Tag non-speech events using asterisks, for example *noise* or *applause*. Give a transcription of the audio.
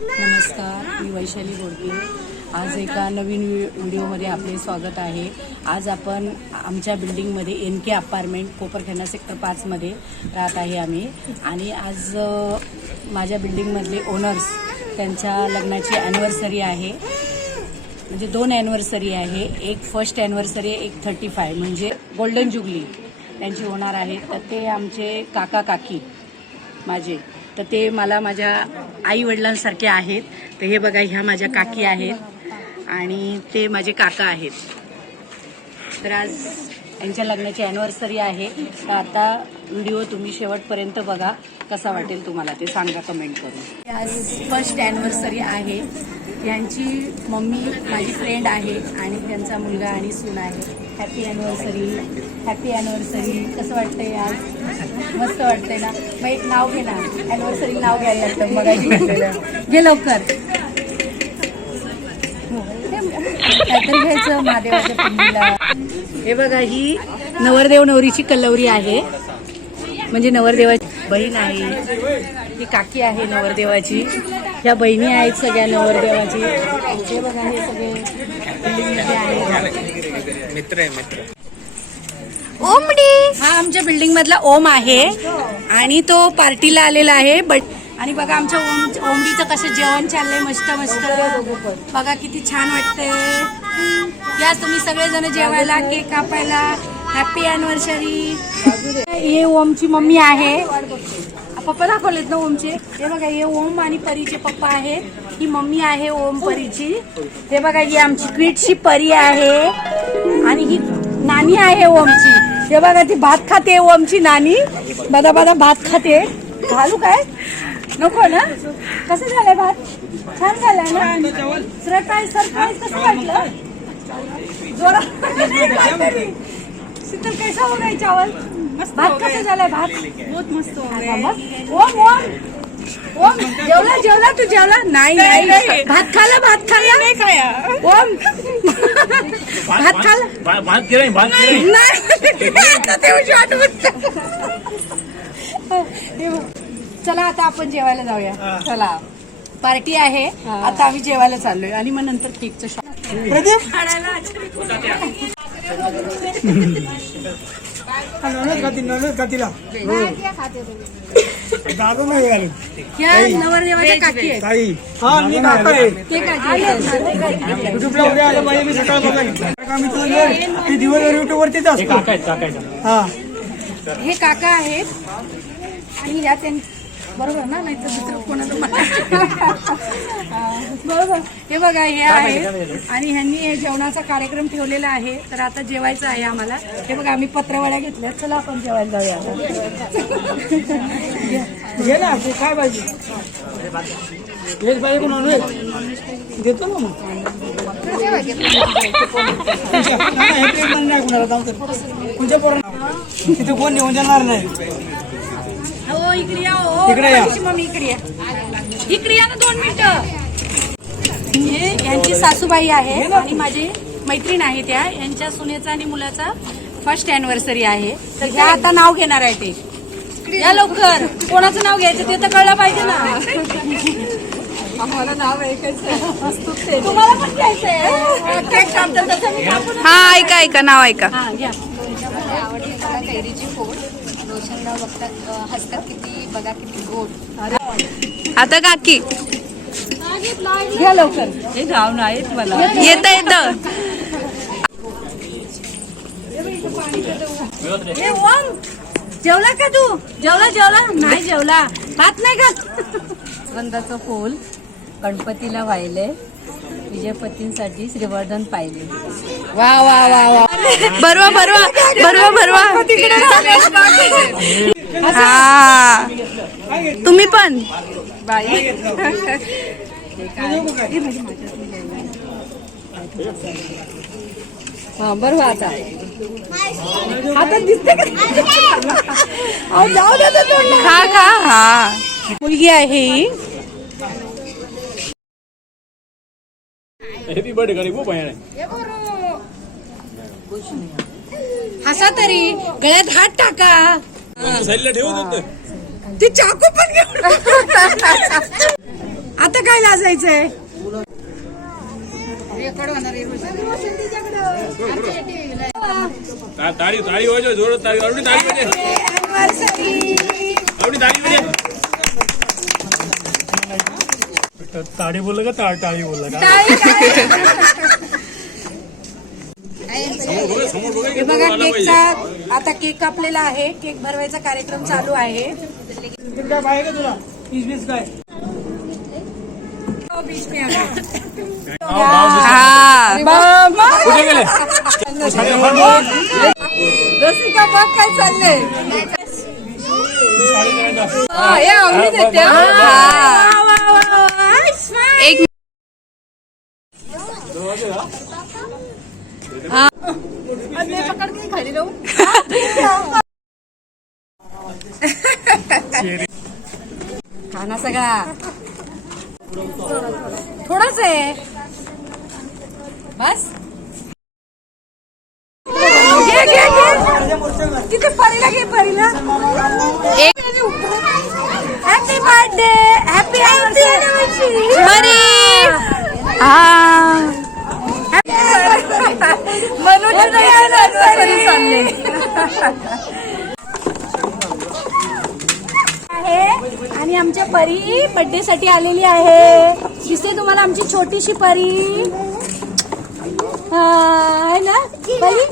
नमस्कार मी वैशाली गोडके. आज एका नवीन व्हिडिओमध्ये आपले स्वागत आहे. आज आपण आमच्या बिल्डिंगमध्ये N K apartment Koparkheda sector पाचमध्ये राहत आहे आम्ही. आणि आज माझ्या बिल्डिंगमधले ओनर्स त्यांच्या लग्नाची ॲनिव्हर्सरी आहे. म्हणजे दोन ॲनिव्हर्सरी आहे. एक फर्स्ट ॲनिव्हर्सरी एक थर्टी फाय म्हणजे गोल्डन जुबली त्यांची होणार आहे. तर ते आमचे काका काकी माझे. तर ते मला माझ्या आई वडिलांसारखे आहेत. तर हे बघा ह्या माझ्या काकी आहेत आणि ते माझे काका आहेत. तर आज यांच्या लग्नाची अॅनिव्हर्सरी आहे. तर आता व्हिडिओ तुम्ही शेवटपर्यंत बघा. कसा वाटेल तुम्हाला ते सांगा कमेंट करून. आज फर्स्ट अॅनिव्हर्सरी आहे. यांची मम्मी माझी फ्रेंड आहे आणि त्यांचा मुलगा आणि सून आहे. हॅपी अॅनिव्हर्सरी हॅपी अॅनिव्हर्सरी कसं वाटतंय आज? मस्त वाटतंय ना? मग एक नाव घे ना. अॅनिव्हर्सरी नाव घ्यायला लागतं मग घे लवकर. हो. काहीतरी घ्यायचं महादेवाच्या पिंडीला. हे बघा ही नवरदेव नवरीची कल्लवरी आहे. म्हणजे नवरदेवाची बहीण आहे. ही काकी आहे नवरदेवाची. ह्या बहिणी आहेत सगळ्या नवरदेवाची. बघा हे सगळे बिल्डिंगमध्ये आहेत मित्र आहे मित्र. ओमडी. हा आमच्या बिल्डिंग मधला ओम आहे. आणि तो पार्टीला आलेला आहे बट आणि बघा आमच्या ओम ओमडीचं कसं जेवण चाललंय मस्त मस्त. बघा किती छान वाटतंय. या तुम्ही सगळेजण जेवायला केक कापायला. हॅपी अॅनिव्हर्सरी हे ओमची मम्मी आहे. पप्पा दाखवलेत ना ओमचे. हे बघा हे ओम आणि परीचे पप्पा आहेत ही मम्मी आहे ओम परीची. हे बघा ही आमची क्वीटची परी आहे. आणि ही नानी आहे ओमची. हे बघा ती भात खाते ओमची नानी. बदा बदा भात खाते. घालू काय? नको ना? कसं झालंय भात? छान झालाय ना? सरप्राईज सरप्राईज कसं वाटलं? जोरा *laughs* शीतल कैसा हो गई चावल? भात कसं झालाय भात? बहुत मस्त ओम ओम. ओम. जेवला जेवला तू जेवला? नाही नाही भात खाला भात खाला नाही खाया. ओम. भात खाला भात गिराई भात गिराई नाही. आता चला आता आपण जेवायला जाऊया. चला. पार्टी आहे. आता आम्ही जेवायला चाललोय. आणि मग नंतर केकचं शॉप *laughs* नॉनवेज खाती नॉनवेज खातीला नाही काकी ताई हा मी काका आहे युट्यूबला उद्या आलं पाहिजे मी सकाळ बघा मी तुझं ते दिवसभर युट्यूब वरतीच असतो हा हे काका आहेत आणि या त्यांनी बरोबर ना? नाही तर दुसरं कोणाचं *laughs* बरोबर. हे बघा हे आहेत आणि ह्यांनी हे जेवणाचा कार्यक्रम ठेवलेला आहे. तर आता जेवायचं आहे आम्हाला. हे बघा आम्ही पत्रवड्या घेतल्या. चला आपण जेवायला जाऊया. *laughs* घे ना ते काय पाहिजे व्हेज पाहिजे का नॉनव्हेज देतो ना मग. कुणाला. तुझ्या पोरांना तिथे कोण निघून जाणार नाही. इकडे या हो. इकडे या. तुमची मम्मी इकडे या. इकडे या ना दोन मिनिटं. हे यांची सासूबाई आहे आणि माझी मैत्रीण आहे त्या. यांच्या सुनेचा आणि मुलाचा फर्स्ट अॅनिव्हर्सरी आहे. तर ह्या आता नाव घेणार आहे ते. या लवकर. कोणाचं नाव घ्यायचं ते तर कळलं पाहिजे ना. आम्हाला नाव ऐकायचं तुम्हाला पण घ्यायचंय. हा ऐका ऐका. नाव ऐका. हा घ्या कैरीची फोड. हसतात किती बघा किती गोड. आता काकी. घ्या लवकर. हे गाव मला येत येत. जेवला का तू? जेवला जेवला. नाही जेवला. भात नाही खात. सुगंधाचं फूल गणपतीला वाहिले. विजयपतींसाठी श्रीवर्धन पाहिले. वा वा वा वा *laughs* बरवा बरवा बरवा बरवा हा. तुम्ही पण? हा बरोबर आता. आता दिसते जाऊ दे. खा खा. हा. मुलगी आहे ही. हॅपी बर्थडे गरीब खूप आहे. हसा तरी गळ्यात हात टाका. साईडला ठेवत होतं ती चाकू पण घेऊन आता काय लाजायचंय? ता- ताळी ताळी वाजव जोरात ताळी आवडी ताळी वाजव. आवडी ताळी वाजव. ताळी बोललं का ताळ टाळी बोललं का समोर बघा समोर बघा हे बघा केकचा आता केक कापलेला आहे. केक भरवायचा कार्यक्रम चालू आहे. हा रसिका काय चाललंय. हा, हे? आवडीत येते हा एक खाना सगळा थोडाच आहे बस। घे घे घे तिथे परीला घे परीला एक हॅपी बर्थडे हॅपी अॅनिव्हर्सरी बरी हा मनोज चालले आहे आणि आमच्या परी बर्थडे साठी आलेली आहे. दिसते तुम्हाला आमची छोटीशी परी. हा, आहे ना? परी?